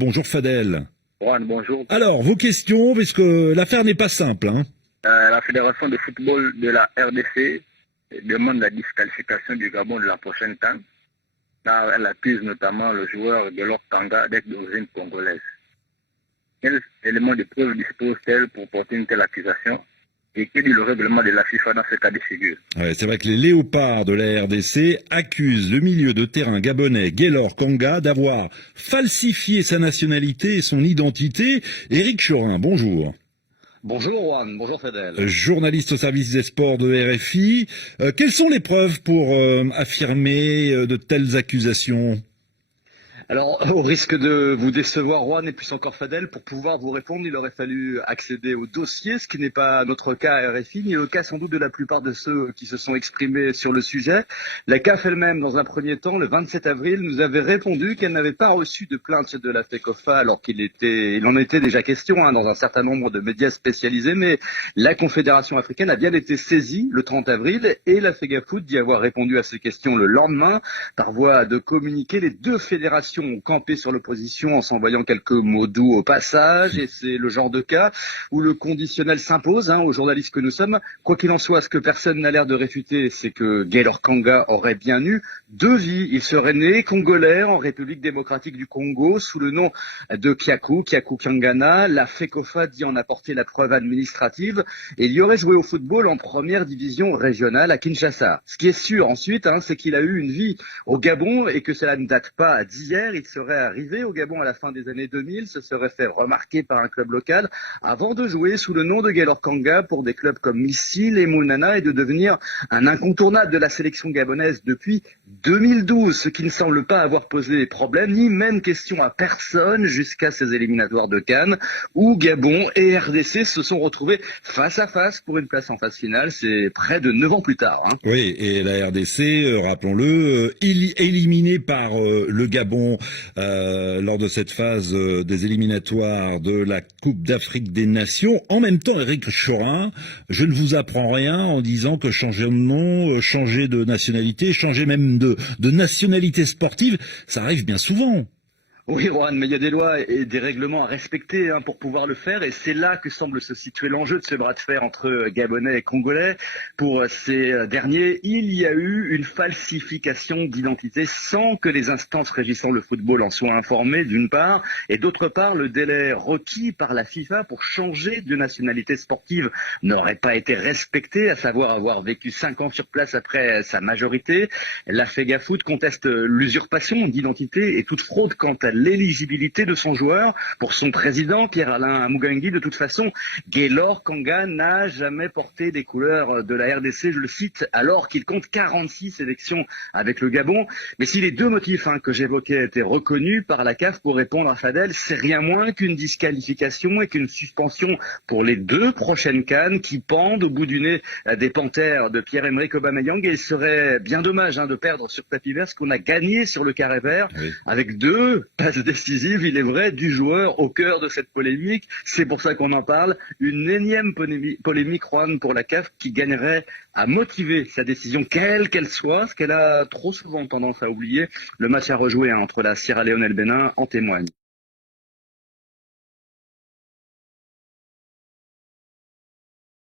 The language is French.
Bonjour Fadel. Juan, bonjour. Alors, vos questions, parce que l'affaire n'est pas simple. La Fédération de football de la RDC demande la disqualification du Gabon de la prochaine CAN, car elle accuse notamment le joueur de Kanga d'être d'origine congolaise. Quels éléments de preuve dispose-t-elle pour porter une telle accusation? Et quel est le règlement de la FIFA dans ce cas de figure? Ouais, c'est vrai que les léopards de la RDC accusent le milieu de terrain gabonais Gaylor Kanga d'avoir falsifié sa nationalité et son identité. Éric Chorin, bonjour. Bonjour Juan, bonjour Fadel. Journaliste au service des sports de RFI. Quelles sont les preuves pour affirmer de telles accusations ? Alors, au risque de vous décevoir, Juan, et plus encore Fadel, pour pouvoir vous répondre, il aurait fallu accéder au dossier, ce qui n'est pas notre cas à RFI, mais le cas sans doute de la plupart de ceux qui se sont exprimés sur le sujet. La CAF elle-même, dans un premier temps, le 27 avril, nous avait répondu qu'elle n'avait pas reçu de plainte de la FECOFA, alors il en était déjà question dans un certain nombre de médias spécialisés, mais la Confédération africaine a bien été saisie le 30 avril, et la FEGAFOOT d'y avoir répondu à ces questions le lendemain, par voie de communiqué. Les deux fédérations ont campé sur l'opposition en s'envoyant quelques mots doux au passage, et c'est le genre de cas où le conditionnel s'impose aux journalistes que nous sommes. Quoi qu'il en soit, ce que personne n'a l'air de réfuter, c'est que Gaylor Kanga aurait bien eu deux vies. Il serait né congolais en République démocratique du Congo sous le nom de Kyaku Kyangana. La FECOFA dit en apporter la preuve administrative, et il y aurait joué au football en première division régionale à Kinshasa. Ce qui est sûr ensuite, c'est qu'il a eu une vie au Gabon et que cela ne date pas d'hier. Il serait arrivé au Gabon à la fin des années 2000, se serait fait remarquer par un club local avant de jouer sous le nom de Gaylor Kanga pour des clubs comme Missil et Mounana et de devenir un incontournable de la sélection gabonaise depuis 2012, ce qui ne semble pas avoir posé problème ni même question à personne jusqu'à ces éliminatoires de Cannes où Gabon et RDC se sont retrouvés face à face pour une place en phase finale. C'est près de 9 ans plus tard. Oui, et la RDC, rappelons-le, éliminée par le Gabon lors de cette phase des éliminatoires de la Coupe d'Afrique des Nations. En même temps, Éric Chorin, je ne vous apprends rien en disant que changer de nom, changer de nationalité, changer même de nationalité sportive, ça arrive bien souvent. Oui, Juan, mais il y a des lois et des règlements à respecter pour pouvoir le faire, et c'est là que semble se situer l'enjeu de ce bras de fer entre Gabonais et Congolais. Pour ces derniers, il y a eu une falsification d'identité sans que les instances régissant le football en soient informées, d'une part, et d'autre part, le délai requis par la FIFA pour changer de nationalité sportive n'aurait pas été respecté, à savoir avoir vécu 5 ans sur place après sa majorité. La FEGAFOOT conteste l'usurpation d'identité et toute fraude quant à l'éligibilité de son joueur. Pour son président, Pierre-Alain Mugangi, de toute façon, Gaylor Kanga n'a jamais porté des couleurs de la RDC, je le cite, alors qu'il compte 46 sélections avec le Gabon. Mais si les deux motifs que j'évoquais étaient reconnus par la CAF, pour répondre à Fadel, c'est rien moins qu'une disqualification et qu'une suspension pour les deux prochaines CAN qui pendent au bout du nez des panthères de Pierre-Emerick Aubameyang. Et il serait bien dommage de perdre sur tapis vert ce qu'on a gagné sur le carré vert, avec deux passes décisive, il est vrai, du joueur au cœur de cette polémique. C'est pour ça qu'on en parle. Une énième polémique, Juan, pour la CAF qui gagnerait à motiver sa décision, quelle qu'elle soit, ce qu'elle a trop souvent tendance à oublier. Le match à rejouer entre la Sierra Leone et le Bénin en témoigne.